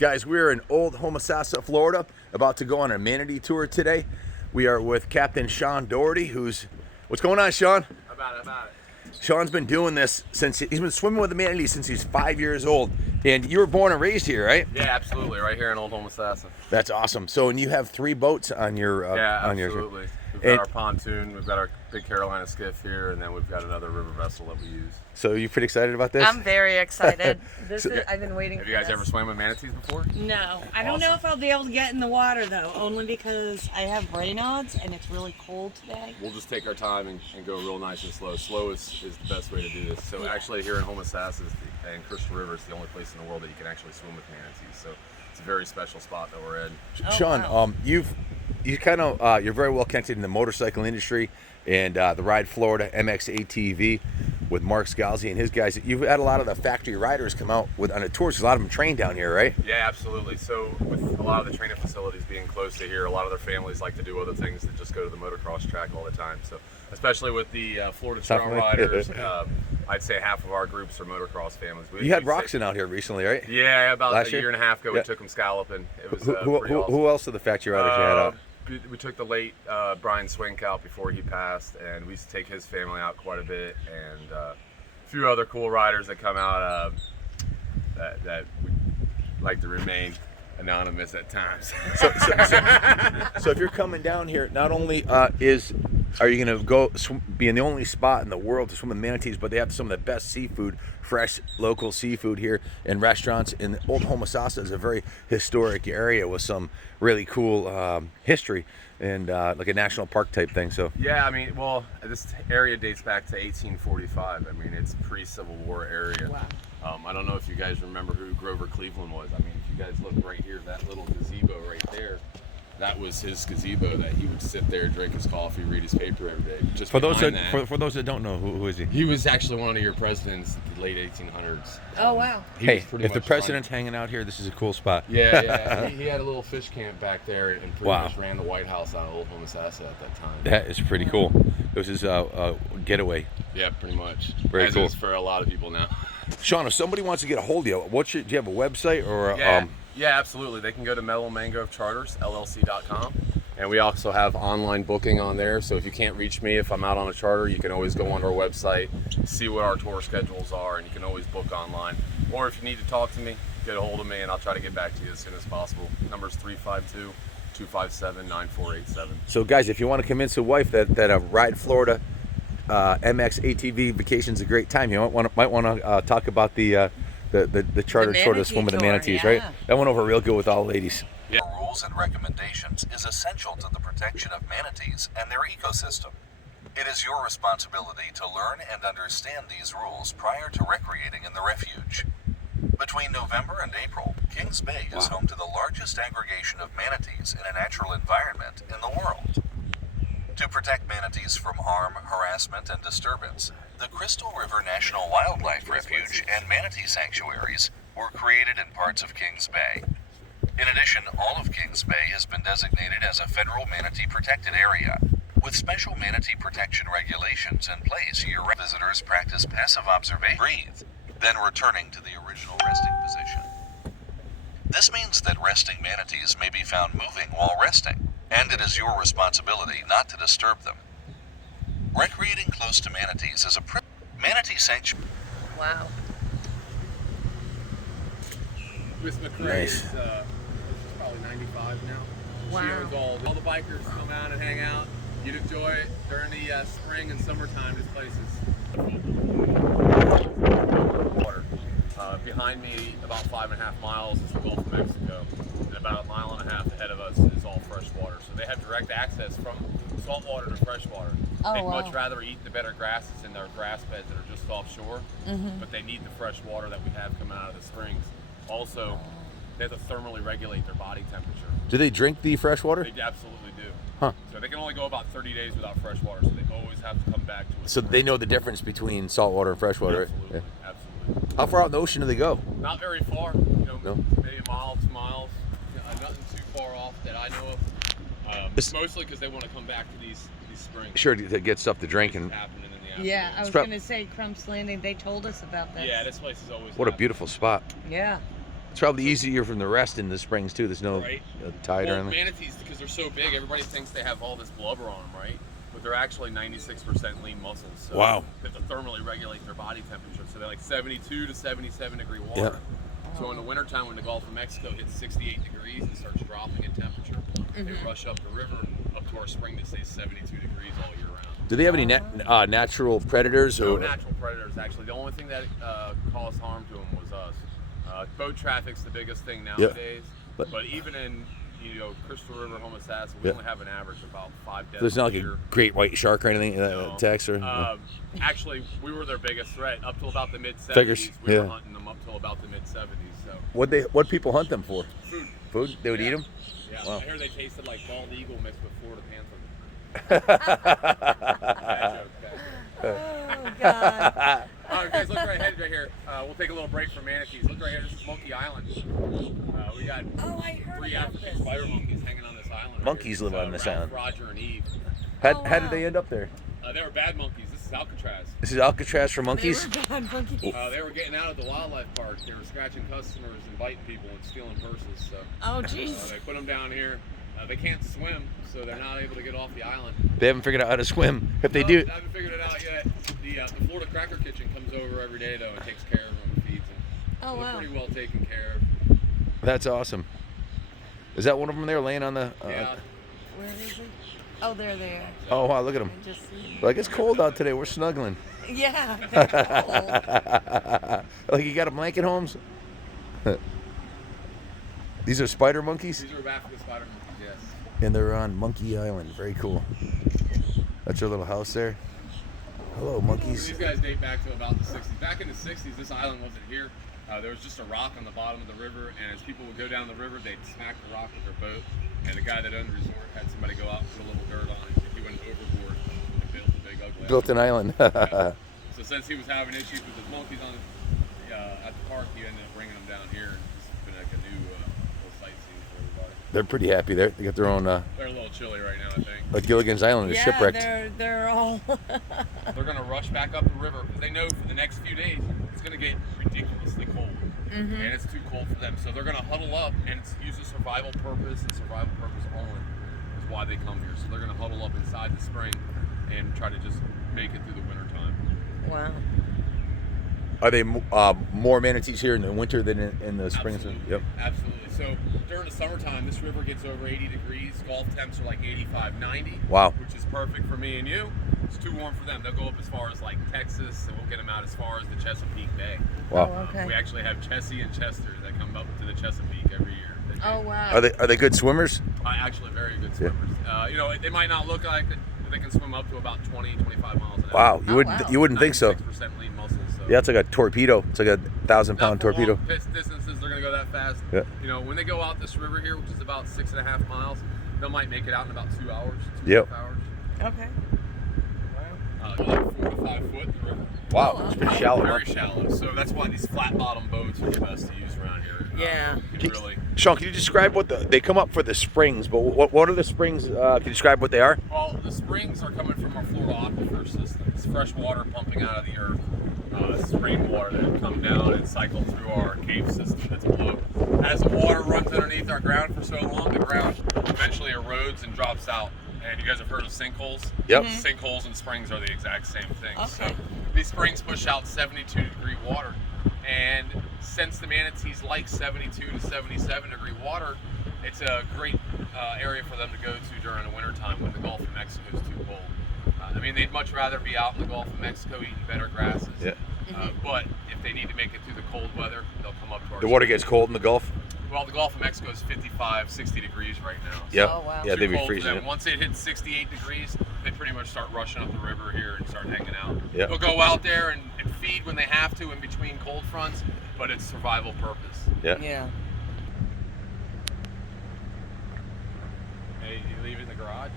Guys, we're in Old Homosassa, Florida, about to go on a Manatee tour today. We are with Captain Sean Daugherty, who's... What's going on, Sean? About it. Sean's been doing this since... He's been swimming with the Manatee since he's 5 years old. And you were born and raised here, right? Yeah, absolutely. Right here in Old Homosassa. That's awesome. So, and you have 3 boats on your... Yeah, on absolutely. We've got our pontoon, we've got our big Carolina skiff here, and then we've got another river vessel that we use. So you pretty excited about this? I'm very excited. I've been waiting Have for you guys this. ever swam with manatees before? No, I don't know if I'll be able to get in the water though, only because I have Raynaud's and it's really cold today. We'll just take our time and go real nice and slow. Slow is the best way to do this. So actually here in Homosassa and Crystal River is the only place in the world that you can actually swim with manatees. So it's a very special spot that we're in. Sean, wow. you're very well connected in the motorcycle industry and the Ride Florida MX ATV with Mark Scalzi and his guys. You've had a lot of the factory riders come out on the tours, 'cause a lot of them train down here, right? Yeah, absolutely. So with a lot of the training facilities being close to here, a lot of their families like to do other things than just go to the motocross track all the time. So especially with the Florida Trail Riders, I'd say half of our groups are motocross families. You had Roczen out here recently, right? Yeah, about Last a year and a half ago, Yeah. we took him scalloping. It was Who pretty awesome. who else are the factory riders you had out? We took the late Brian Swink out before he passed, and we used to take his family out quite a bit, and a few other cool riders that come out that we like to remain anonymous at times. So if you're coming down here, not only are you going to be in the only spot in the world to swim with manatees, but they have some of the best seafood, fresh local seafood here and restaurants. In Old Homosassa is a very historic area with some really cool history and like a national park type thing. So yeah, I mean, well, this area dates back to 1845. I mean, it's pre-Civil War area. Wow. I don't know if you guys remember who Grover Cleveland was. I mean, if you guys look right here, that little gazebo right there, that was his gazebo that he would sit there, drink his coffee, read his paper every day. Just for those that don't know, who is he? He was actually one of your presidents in the late 1800s. Oh wow. Hey, if the president's hanging out here, this is a cool spot. Yeah. he had a little fish camp back there and pretty Wow. much ran the White House out of Old Homosassa at that time. That is pretty cool. This is a getaway. Yeah, pretty much. Very As cool. is for a lot of people now. Sean, if somebody wants to get a hold of you, do you have a website or? Yeah, absolutely. They can go to Mellow Mangrove Charters, LLC.com. And we also have online booking on there. So if you can't reach me, if I'm out on a charter, you can always go on our website, see what our tour schedules are, and you can always book online. Or if you need to talk to me, get a hold of me and I'll try to get back to you as soon as possible. Number's 352-257-9487. So guys, if you want to convince a wife that a Ride Florida MX ATV vacation's a great time, you might want to talk about the charter tour to swim with the manatees, right? That went over real good with all the ladies. Yeah. Rules and recommendations is essential to the protection of manatees and their ecosystem. It is your responsibility to learn and understand these rules prior to recreating in the refuge. Between November and April, Kings Bay is home to the largest aggregation of manatees in a natural environment in the world. To protect manatees from harm, harassment, and disturbance, the Crystal River National Wildlife Refuge and manatee sanctuaries were created in parts of Kings Bay. In addition, all of Kings Bay has been designated as a federal manatee protected area, with special manatee protection regulations in place year-round. Visitors practice passive observation, breathe, then returning to the original resting position. This means that resting manatees may be found moving while resting, and it is your responsibility not to disturb them. Recreating close to manatees is a manatee sanctuary. Wow. Miss McCrae Nice. is probably 95 now. Wow. She owns all the bikers come out and hang out. You'd enjoy it during the spring and summertime. This place is water. Behind me, about 5.5 miles, is the Gulf of Mexico, and about 1.5 miles ahead of us is all fresh water. So they have direct access from salt water to fresh water. Oh, They'd wow. much rather eat the better grasses in their grass beds that are just offshore, but they need the fresh water that we have coming out of the springs. Also, they have to thermally regulate their body temperature. Do they drink the fresh water? They absolutely do. Huh. So they can only go about 30 days without fresh water, so they always have to come back to it. So they know the difference between salt water and fresh water, Absolutely, right? absolutely. How far out in the ocean do they go? Not very far, No. maybe a mile, 2 miles. Nothing too far off that I know of. Mostly because they want to come back to these springs. Sure, to get stuff to drink and. Happening in the afternoon. Yeah, I was prob- going to say Crump's Landing. They told us about this. Yeah, this place is always. What a happening. beautiful spot. Yeah. It's probably easier from the rest in the springs too. There's no Right. tide or Well, anything. manatees, because they're so big, everybody thinks they have all this blubber on them, right? But they're actually 96% lean muscles. So Wow. That to thermally regulate their body temperature. So they're like 72 to 77 degree water. Yeah. So in the wintertime, when the Gulf of Mexico hits 68 degrees and starts dropping in temperature, they rush up the river up to our spring that stays 72 degrees all year round. Do they have any natural predators? No Or natural predators, actually. The only thing that caused harm to them was us. Boat traffic's the biggest thing nowadays. But even in Crystal River, Homosassa, we only have an average of about 5 deaths there's not a like year. a great white shark or anything that No. attacks her? Actually, we were their biggest threat up till about the mid-70s. Figures, We were yeah. hunting them up till about the mid-70s. So What people hunt them for? food. Food? They would eat them? Yeah, Wow. I hear they tasted like bald eagle mixed with Florida panther. Bad joke, Oh God. All right, guys, look right ahead right here. We'll take a little break from manatees. Look right here. This is Monkey Island. We got Oh, I heard 3 about African this. spider monkeys hanging on this island. right Monkeys here. live on this Ralph, island. Roger and Eve. How Oh, did wow. they end up there? They were bad monkeys. This is Alcatraz. This is Alcatraz for They monkeys? were bad monkeys. They were getting out of the wildlife park. They were scratching customers and biting people and stealing purses. So Oh jeez. they put them down here. They can't swim, so they're not able to get off the island. They haven't figured out how to swim. If they No, do, I haven't figured it out yet. The Florida Cracker Kitchen comes over every day, though, and takes care of them and feeds them. Oh They're wow. pretty well taken care of. that's awesome. Is that one of them there laying on the? Yeah. Where is he? Oh, they're there. Oh wow, look at I them. just see. Like it's cold out today. We're snuggling. Yeah. They're cold. Like you got a blanket, Holmes? These are spider monkeys, These are African spider monkeys, yes. and they're on Monkey Island. Very cool. That's your little house there. Hello, monkeys. These guys date back to about the 60s. Back in the 60s, this island wasn't here. There was just a rock on the bottom of the river, and as people would go down the river, they'd smack the rock with their boat. And the guy that owned the resort had somebody go out and put a little dirt on it. He went overboard and built a big ugly Built an island. island. So since he was having issues with his monkeys on at the park, he ended up bringing them down here. And this has been like a new little sightseeing for everybody. They're pretty happy there. They got their own. They're a little chilly right now, I think. Like Gilligan's Island is Yeah, shipwrecked. they're all. They're going to rush back up the river because they know for the next few days it's going to get ridiculously cold. And it's too cold for them. So they're going to huddle up and use a survival purpose and survival purpose only is why they come here. So they're going to huddle up inside the spring and try to just make it through the winter time. Wow. Are they more manatees here in the winter than in the spring? Absolutely. Yep. Absolutely. So during the summertime, this river gets over 80 degrees. Gulf temps are like 85, 90. Wow. Which is perfect for me and you. It's too warm for them. They'll go up as far as like Texas, and we'll get them out as far as the Chesapeake Bay. Wow. Oh, okay. We actually have Chessie and Chester that come up to the Chesapeake every year. Oh wow. Are they good swimmers? Actually very good swimmers. They might not look like it, but they can swim up to about 20, 25 miles an hour. Wow. Oh, wow. You wouldn't think so. 6% lean muscles. So. Yeah, it's like a torpedo. It's like a 1,000-pound Not for torpedo. long distances, they're going to go that fast. Yeah. When they go out this river here, which is about 6.5 miles, they might make it out in about 2 hours. 2.5 Yep. hours. Okay. Like 4 to 5 foot in the river. Wow, it's pretty shallow. Very shallow. So that's why these flat bottom boats are the best to use around here. Yeah. You can really. Sean, can you describe what they come up for the springs? But what are the springs? Can you describe what they are? Well, the springs are coming from our Florida aquifer system. It's fresh water pumping out of the earth. It's rainwater that come down and cycle through our cave system that's below. As the water runs underneath our ground for so long, the ground eventually erodes and drops out. And you guys have heard of sinkholes? Yep. Sinkholes and springs are the exact same thing. Okay. So these springs push out 72-degree water. And since the manatees like 72 to 77-degree water, it's a great area for them to go to during the wintertime when the Gulf of Mexico is too cold. They'd much rather be out in the Gulf of Mexico eating better grasses. Yeah. But if they need to make it through the cold weather, they'll come up to our The water springs. gets cold in the Gulf. Well, the Gulf of Mexico is 55, 60 degrees right now. Yep. Oh, wow. Yeah, Too they'd be cold for freezing. them. Once it hits 68 degrees, they pretty much start rushing up the river here and start hanging out. Yep. They'll go out there and feed when they have to in between cold fronts, but it's survival purpose. Yeah. Yeah. Hey, you leave it in the garage?